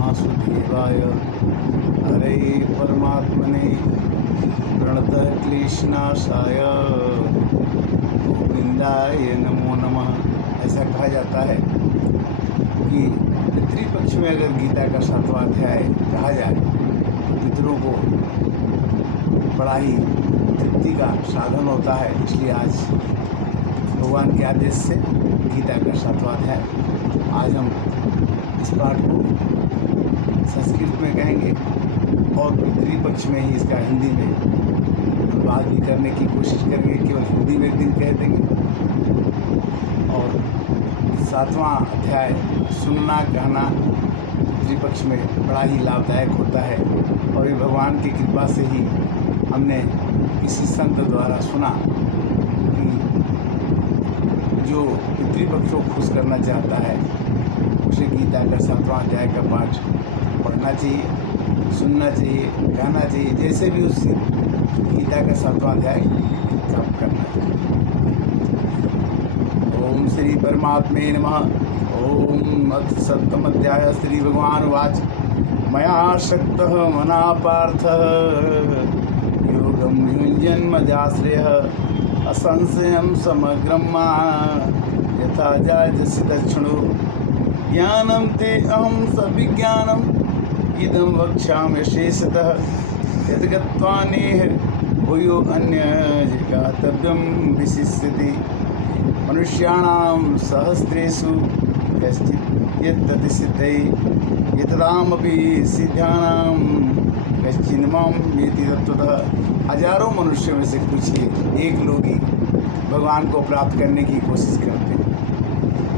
वासुदेवाय हरे परमात्मने प्रणतक्लेशनाशाय गोविंदाय नमो नमः। ऐसा कहा जाता है कि पितृपक्ष में अगर गीता का 7वां अध्याय कहा जाए तो पितरों को बड़ा ही तृप्ति का साधन होता है। इसलिए आज भगवान के आदेश से गीता का 7वां अध्याय आज हम इस पाठ को संस्कृत में कहेंगे और पितृपक्ष में ही इसका हिंदी में अनुवाद भी करने की कोशिश करेंगे। केवल हिंदी में एक दिन कह देंगे। और 7वां अध्याय सुनना कहना पितृपक्ष में बड़ा ही लाभदायक होता है और ये भगवान की कृपा से ही हमने किसी संत द्वारा सुना कि जो पितृपक्ष को खुश करना चाहता है उसे गीता का 7वां अध्याय का पाठ पढ़ना चाहिए, सुनना चाहिए, कहना चाहिए, जैसे भी उस गीता का 7वां अध्याय काम करना चाहिए। ओम श्री परमात्मे नमः। ओम अथ सप्तम अध्याय श्री भगवान वाच मया शक्तः मना पार्थ योगम युञ्जन् मजाश्रयः असंशयं समग्रं मा यथा जायसी दक्षिणो ज्ञानं ते अहं सविज्ञानम् इदं वक्ष्यामि शेषतः यद्गत्वा नेह भूयो अन्यजिगातव्यं विशिष्यति मनुष्याणां सहस्रेषु कश्चित् यत्ततिसिद्धै यततामपि सिद्धानां कश्चिन्मां वेति तत्त्वतः। हजारों मनुष्यों में से कुछ ही एक लोग ही भगवान को प्राप्त करने की कोशिश करते हैं।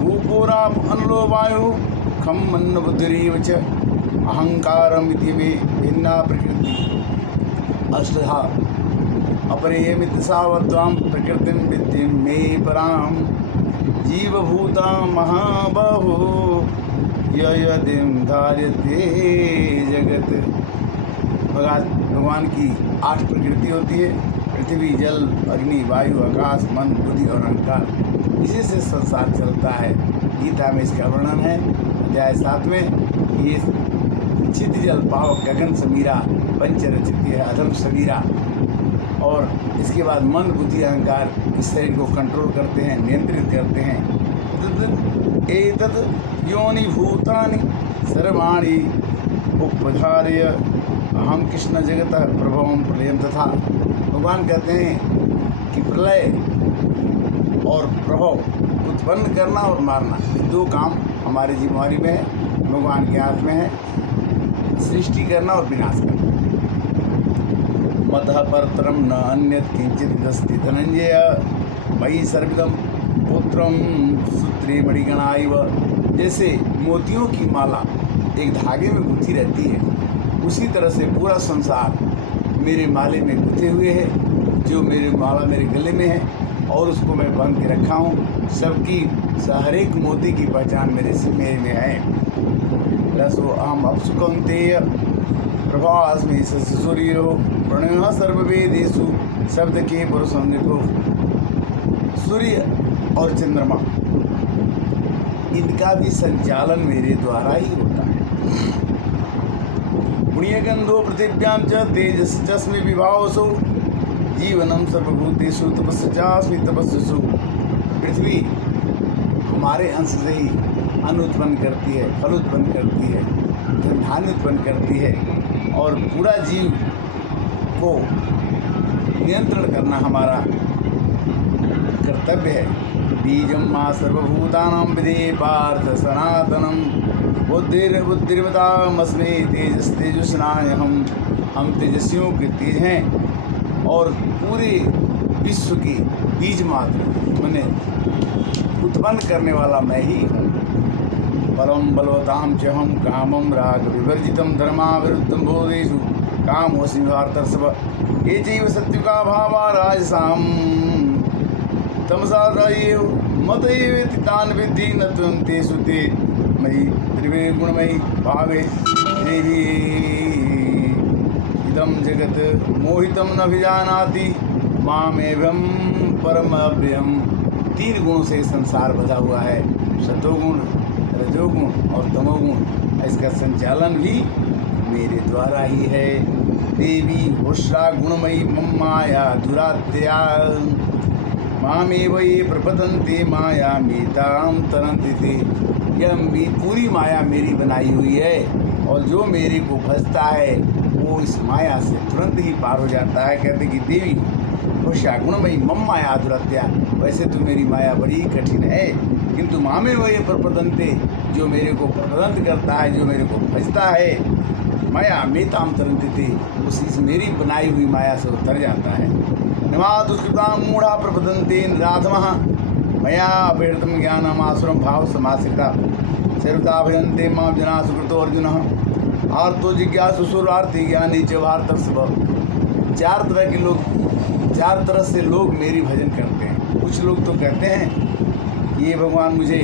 भूपोराप अनलो वायु खम मन्न बुद्धिरेव च अहंकारम इति वे भिन्ना प्रकृति अष्टधा अपरेयमित सावद्वां प्रकृतिं विद्धि मे परां जीवभूता महाबाहो यदिं धार्यते जगत। भगवान की 8 प्रकृति होती है, पृथ्वी जल अग्नि वायु आकाश मन बुद्धि और अहंकार। इसी से संसार चलता है। गीता में इसका वर्णन है अध्याय 7 में। ये चित जल पावक गगन समीरा पंचरचित है अधम समीरा। और इसके बाद मन बुद्धि अहंकार इस शरीर को कंट्रोल करते हैं, नियंत्रित करते हैं। एतद् योनि भूतानि सर्वाणि उपधार्य अहम कृष्ण जगत प्रभवम प्रलयम तथा। भगवान कहते हैं कि प्रलय और प्रभव उत्पन्न करना और मारना, ये 2 काम हमारी जिम्मेवारी में है, भगवान के हाथ में है। सृष्टि करना और विनाश करना। मतः परतरम न अन्यत् किंचित् अस्ति धनंजय मयि सर्वदम पुत्रम सूत्रे मणिगणा इव। जैसे मोतियों की माला एक धागे में गुंथी रहती है, उसी तरह से पूरा संसार मेरे माले में गुंथे हुए है। जो मेरे माला मेरे गले में है और उसको मैं बांध के रखा हूँ। सबकी हर एक मोती की पहचान मेरे में है। रसो अहम अपसुकंतेय प्रभास्मि सूर्यो प्रणय सर्ववेदेषु शब्द के पुरुषम निभो। सूर्य और चंद्रमा इनका भी संचालन मेरे द्वारा ही होता है। पुण्यगंधो पृथिव्यां च तेजस्मि विभावसो जीवनम सर्वभूतेषु तपस्यास्मि तपस्विषु। पृथ्वी हमारे अंश से ही अन्न उत्पन्न करती है, फल उत्पन्न करती है, धान्य उत्पन्न करती है और पूरा जीव को नियंत्रण करना हमारा कर्तव्य है। बीजम माँ सर्वभूतानां विदे पार्थ सनातनम बुद्धिर्बुद्धिर्मतामस्मे तेजस तेजस्विनाय हम तेजस्वियों के तेज हैं और पूरे विश्व के बीज मात्र मैंने उत्पन्न करने वाला मैं ही हूँ। परम बलवताम च हम कामम राग विवर्जितम धर्माविरुद्धम बोधेषु कामोऽस्मि भारतर्षभ। ये चैव सत्युका भावा राजसाम तमसा रायेव मत एवेति तान् विद्धि न त्वं तेषु ते मयि त्रिवे गुणमयि भावे देवी इदं जगत मोहितं न भिजानाति मामेवं परमव्ययम्। 3 गुणों से संसार बधा हुआ है, सतोगुण रजोगुण और तमोगुण। इसका संचालन भी मेरे द्वारा ही है। देवी होश्रा गुणमयी मम माया दुरात्या मामेव ये प्रपतन्ते माया मेताम तरन्ति ते। यह पूरी माया मेरी बनाई हुई है और जो मेरे को फंसता है वो इस माया से तुरंत ही पार हो जाता है। कहते कि देवी होश्या गुणमयी मम माया दुरात्या, वैसे तो मेरी माया बड़ी कठिन है, किंतु मामे वो ये प्रपतन्ते, जो मेरे को प्रपतंत करता है, जो मेरे को फंसता है, माया मेताम तरन्ति ते, उस मेरी बनाई हुई माया से उतर जाता है। नमा दुष्कृतां मूढ़ा प्रपतन्ते निराधमः मया अपहृतं ज्ञानम् आसुरं भाव समासिता सर्वदा भजन्ते मां जना सुकृतो अर्जुनः आर्तो जिज्ञासु सुरार्थी ज्ञानी च भारतर्षभ। चार तरह से लोग मेरी भजन करते हैं। कुछ लोग तो कहते हैं ये भगवान मुझे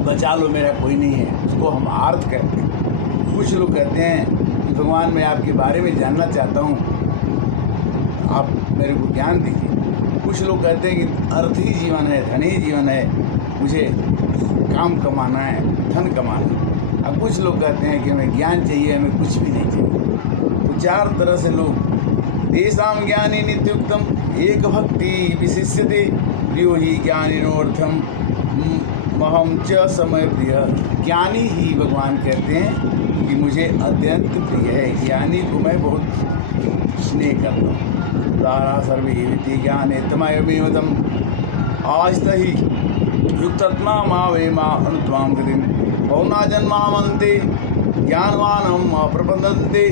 बचा लो, मेरा कोई नहीं है, उसको हम आर्त कहते हैं। कुछ लोग कहते हैं कि भगवान मैं आपके बारे में जानना चाहता हूँ, आप मेरे को ज्ञान दीजिए। कुछ लोग कहते हैं कि अर्थ ही जीवन है, धन ही जीवन है, मुझे काम कमाना है, धन कमाना है। अब कुछ लोग कहते हैं कि हमें ज्ञान चाहिए, हमें कुछ भी नहीं चाहिए। तो चार तरह से लोग तेषां ज्ञानी नित्युक्तम एक भक्ति विशिष्यते प्रियो ही ज्ञानिनोर्थम महम च समय प्रिय। ज्ञानी ही भगवान कहते हैं कि मुझे अत्यंत प्रिय है, ज्ञानी को मैं बहुत स्नेह करता हूँ। दारा सर्वे ज्ञाने तमयमेव तम आस्त ही युक्तत्मा मा वे मा अनुत्वाम गतिम पौना जन्मामन्ते ज्ञानवानम प्रपदन्ते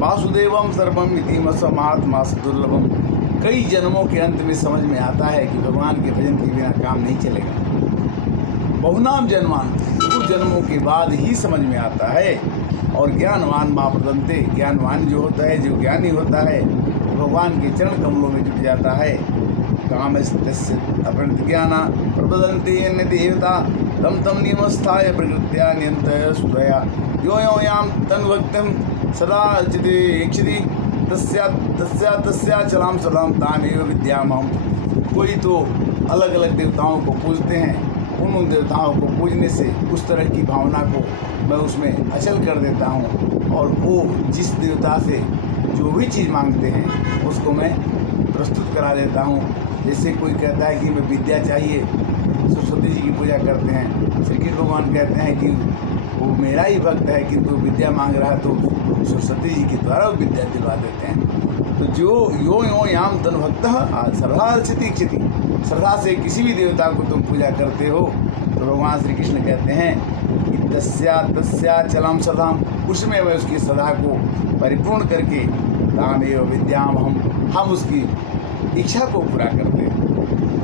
वासुदेवम सर्वम इति महात्मा दुर्लभम। कई जन्मों के अंत में समझ में आता है कि भगवान के भजन के बिना काम नहीं चलेगा। बहुनाम जन्मान, कुछ जन्मों के बाद ही समझ में आता है। और ज्ञानवान माँ प्रदंते, ज्ञानवान जो होता है, जो ज्ञानी होता है, भगवान के चरण कमलों में जुट जाता है। काम अपृत ज्ञाना प्रबदंते अन्य देवता तम तम नियमस्थाय प्रकृत्या नियंत्य सुदया यो यो याम तन्भक्तम सदा चिते इच्छति तस्या चलाम सलाम तामेव विद्यामहम। कोई तो अलग अलग देवताओं को पूजते हैं, उन देवताओं को पूजने से उस तरह की भावना को मैं उसमें अचल कर देता हूँ, और वो जिस देवता से जो भी चीज़ मांगते हैं उसको मैं प्रस्तुत करा देता हूँ। जैसे कोई कहता है कि मैं विद्या चाहिए, सरस्वती जी की पूजा करते हैं। श्री कृष्ण भगवान कहते हैं कि वो मेरा ही भक्त है, किंतु विद्या मांग रहा है तो सरस्वती जी के द्वारा वो विद्या दिलवा देते हैं। तो जो यो यो याम तन भक्त श्रद्धा अर्चिति क्षति, श्रद्धा से किसी भी देवता को तुम पूजा करते हो तो भगवान श्री कृष्ण कहते हैं कि तस्या चलाम सदाम, उसमें वह उसकी श्रद्धा को परिपूर्ण करके तामेव विद्याम हम उसकी इच्छा को पूरा करते हैं।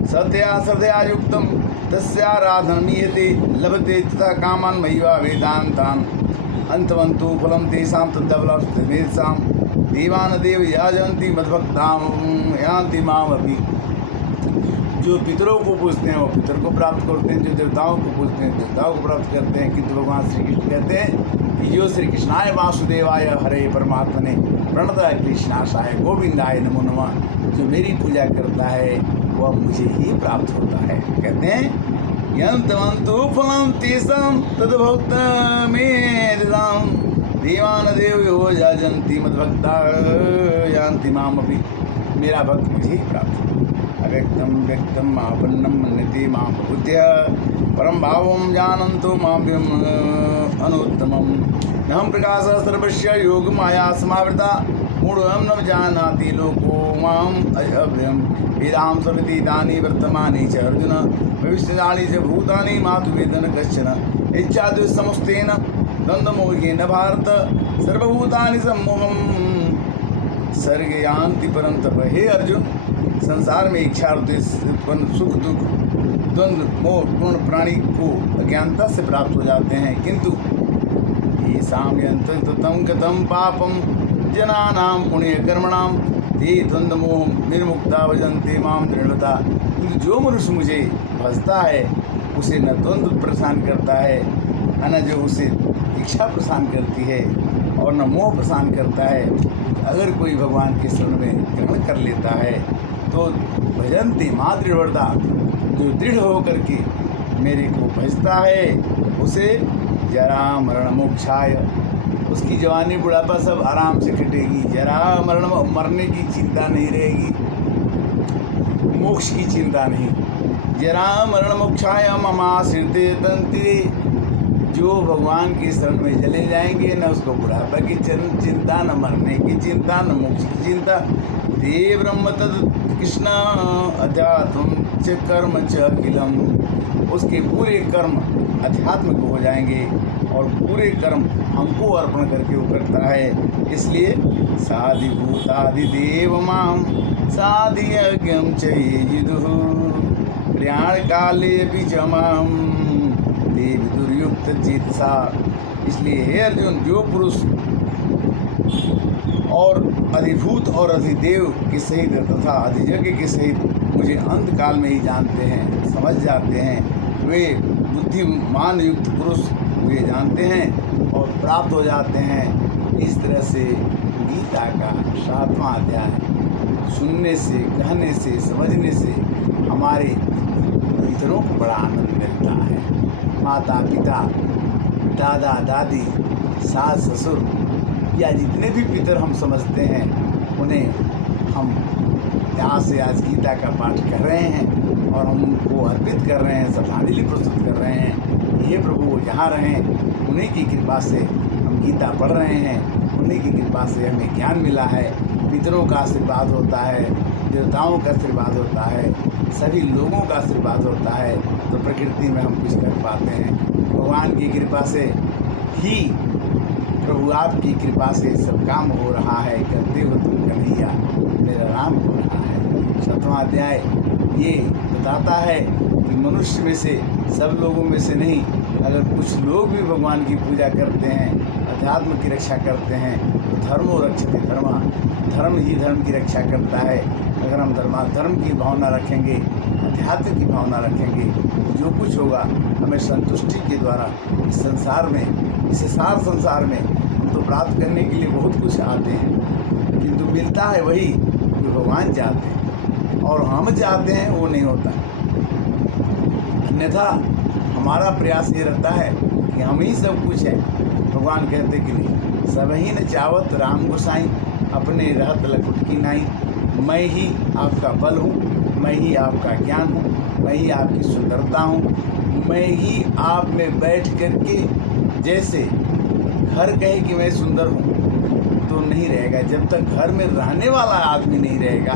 सत्या श्रद्धया युक्तम तस्याराधनीयते लभते तथा कामान मय्या वेदांतान अंतवंतु फलम तेषां तद्दवलमेषां देवान देव याजन्ति मद्भक्तां यान्ति मामपि। जो पितरों को पूजते हैं वो पितर को प्राप्त करते हैं, जो देवताओं को पूजते हैं देवताओं को प्राप्त करते हैं। किंतु भगवान श्री कृष्ण कहते हैं कि जो श्री कृष्णाय वासुदेवाय हरे परमात्मने प्रणत कृष्णाशाय गोविंदाय नमो नमः, जो मेरी पूजा करता है वह मुझे ही प्राप्त होता है। कहते हैं यंतवंतु फलम तेषां तद्भक्तमेषां देवान देवयो याजन्ति मद्भक्ता यान्ति मामपि। मेरा भक्त मुझे ही प्राप्त हो। अव्यक्तम व्यक्तम आपन्नम मन्यते मां प्रभुत्य परम भावं जानन्तो माभ्यम अनुत्तमम्। नहं प्रकाशः सर्वस्य योगमाया समावृता मूढ़ोऽयं न जानाति लोको माम् अभ्यम्। वेदां सर्वतीतानि वर्तमानि च अर्जुन भविष्यकाले च भूतानि मातु वेदन कश्चन इच्छाद्वेषसमुत्थेन द्वन्द्वमोहेन भारत सर्वभूतानि सम्मोहम् सर्गयान्ति परन्तप। हे अर्जुन, संसार में इच्छा और द्वेष उत्पन्न सुख दुख द्वंद्व मोह पूर्ण प्राणी को अज्ञानता से प्राप्त हो जाते हैं, किंतु ये साम्यंतम कथम पापम जनानां पुण्यकर्मणां ते द्वंद्व मोह निर्मुक्ता भजन्ते माम दृढ़ता। किंतु जो मनुष्य मुझे भजता है उसे न द्वंद्व प्रशान करता है, न जो उसे इच्छा प्रशान करती है और न मोह प्रशान करता है। अगर कोई भगवान के शरण में ग्रहण कर लेता है तो भजन्ते मां दृढ़ता, जो दृढ़ होकर के मेरे को भजता है उसे जरा मरण मोक्षाय, उसकी जवानी बुढ़ापा सब आराम से कटेगी। जरा मरण, मरने की चिंता नहीं रहेगी, मोक्ष की चिंता नहीं। जरा मरण मोक्षाय ममाश्रिते तंत्रे, जो भगवान की शरण में चले जाएंगे न उसको बुढ़ापा की चिंता, न मरने की चिंता, न मोक्ष की चिंता। ते ब्रह्म तद कृष्ण अध्यात्म च कर्म च अखिलम, उसके पूरे कर्म अध्यात्म को हो जाएंगे और पूरे कर्म हमको अर्पण करके वो करता है। इसलिए साधिभूतादिदेव माम साधियज्ञम चेजिदुः प्रयाण काले भी जमाम देव दुर्युक्त चेतसा। इसलिए हे अर्जुन, जो पुरुष और अधिभूत और अधिदेव के सहित तथा अधियज्ञ के सहित मुझे अंत काल में ही जानते हैं, समझ जाते हैं, वे बुद्धिमान युक्त पुरुष मुझे जानते हैं और प्राप्त हो जाते हैं। इस तरह से गीता का 7वां अध्याय सुनने से, कहने से, समझने से हमारे भीतरों को बड़ा आनंद मिलता है। माता पिता, दादा दादी, सास ससुर या जितने भी पितर हम समझते हैं, उन्हें हम यहाँ से आज गीता का पाठ कर रहे हैं और हम उनको अर्पित कर रहे हैं, श्रद्धांजलि प्रस्तुत कर रहे हैं। ये प्रभु वो जहाँ रहें, उन्हीं की कृपा से हम गीता पढ़ रहे हैं, उन्हीं की कृपा से हमें ज्ञान मिला है। पितरों का आशीर्वाद होता है, देवताओं का आशीर्वाद होता है, सभी लोगों का आशीर्वाद होता है, तो प्रकृति में हम कुछ कर पाते हैं। भगवान की कृपा से ही, प्रभु आपकी कृपा से सब काम हो रहा है। करते हो तुम कन्हैया, मेरा राम हो रहा है। 7वां अध्याय ये बताता है कि मनुष्य में से, सब लोगों में से नहीं, अगर कुछ लोग भी भगवान की पूजा करते हैं, अध्यात्म की रक्षा करते हैं, तो धर्मो रक्षते धर्मा, धर्म ही धर्म की रक्षा करता है। अगर हम धर्म की भावना रखेंगे, अध्यात्म की भावना रखेंगे, तो जो कुछ होगा हमें संतुष्टि के द्वारा इस संसार में, इस सार संसार में हम तो प्राप्त करने के लिए बहुत कुछ आते हैं, किंतु मिलता है वही जो भगवान चाहते हैं और हम चाहते हैं वो नहीं होता। अन्यथा हमारा प्रयास ये रहता है कि हम ही सब कुछ है। भगवान कहते कि नहीं, सब ही न चावत राम गोसाई, अपने रहत लकुट की नाई। मैं ही आपका बल हूँ, मैं ही आपका ज्ञान हूँ, मैं ही आपकी सुंदरता हूँ, मैं ही आप में बैठ करके, जैसे घर कहे कि मैं सुंदर हूँ तो नहीं रहेगा। जब तक घर में रहने वाला आदमी नहीं रहेगा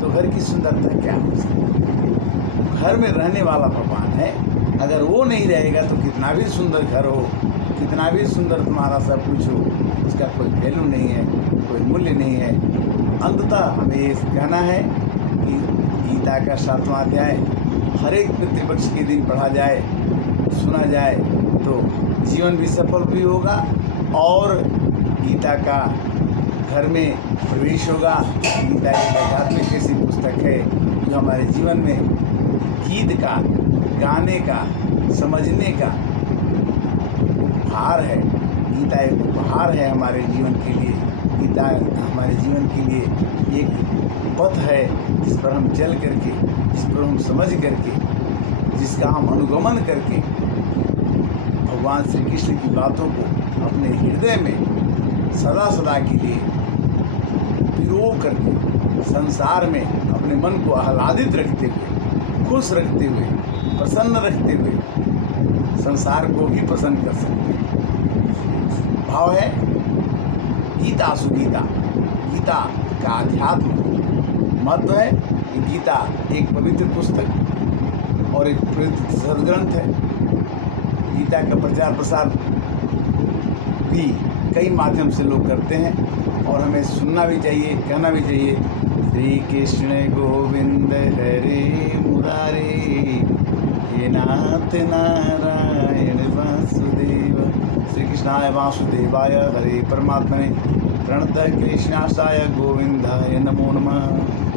तो घर की सुंदरता क्या हो सकती। घर में रहने वाला भगवान है, अगर वो नहीं रहेगा तो कितना भी सुंदर घर हो, कितना भी सुंदर तुम्हारा सब कुछ हो, उसका कोई वैल्यू नहीं है, कोई मूल्य नहीं है। अंततः हमें ये कहना है कि गीता का 7वां अध्याय हर एक पितृपक्ष के दिन पढ़ा जाए, सुना जाए, तो जीवन भी सफल भी होगा और गीता का घर में प्रवेश होगा। गीता एक आध्यात्मिक ऐसी पुस्तक है जो हमारे जीवन में गीत का, गाने का, समझने का उपहार है। गीता एक उपहार है हमारे जीवन के लिए। गीता हमारे जीवन के लिए एक पथ है जिस पर हम चल करके, जिस पर हम समझ करके, जिसका हम अनुगमन करके भगवान श्री कृष्ण की बातों को अपने हृदय में सदा सदा के लिए पिरो करके, संसार में अपने मन को आह्लादित रखते हुए, खुश रखते हुए, प्रसन्न रखते हुए संसार को भी प्रसन्न कर सकते हैं। भाव है गीता सुगीता, गीता का अध्यात्म महत्व है कि गीता एक पवित्र पुस्तक और एक पवित्र सदग्रंथ है। गीता का प्रचार प्रसार भी कई माध्यम से लोग करते हैं और हमें सुनना भी चाहिए, कहना भी चाहिए। श्री कृष्ण गोविंद हरे मुरारे, हे नाथ नारायण वासुदेव। श्री कृष्णाय वासुदेवाय हरे परमात्मने, प्रणतः क्लेशनाशाय गोविंदाय नमो नमः।